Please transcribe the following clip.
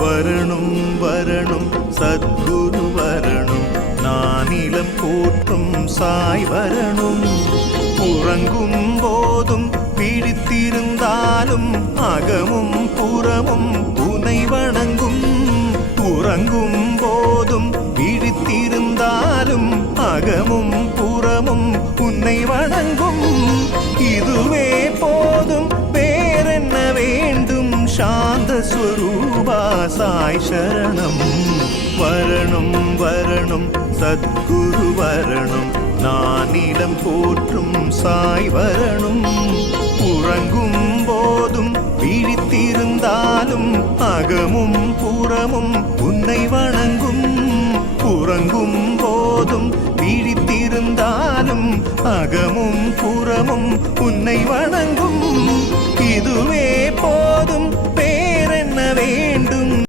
வரணும் வரணும் சத்குரு வரணும், நானிலம் போற்றும் சாய் வரணும். உறங்கும் போதும் விழித்திருந்தாலும் அகமும் புறமும் உனை வணங்கும். உறங்கும் போதும் விழித்திருந்தாலும் அகமும் புறமும் உன்னை வணங்கும். இதுவே போதும், வேறென்ன வேண்டும்? சாந்த ஸ்வரூபா சாய் சரணம். வரணும் வரணும் சத்குரு வரணும், நானிலம் போற்றும் சாய் வரணும். உறங்கும் போதும் விழித்திருந்தாலும் அகமும் புறமும் உன்னை வணங்கும். உறங்கும் போதும் விழித்திருந்தாலும் அகமும் புறமும் உன்னை வணங்கும். இதுவே போதும், வேறென்ன வேண்டும்?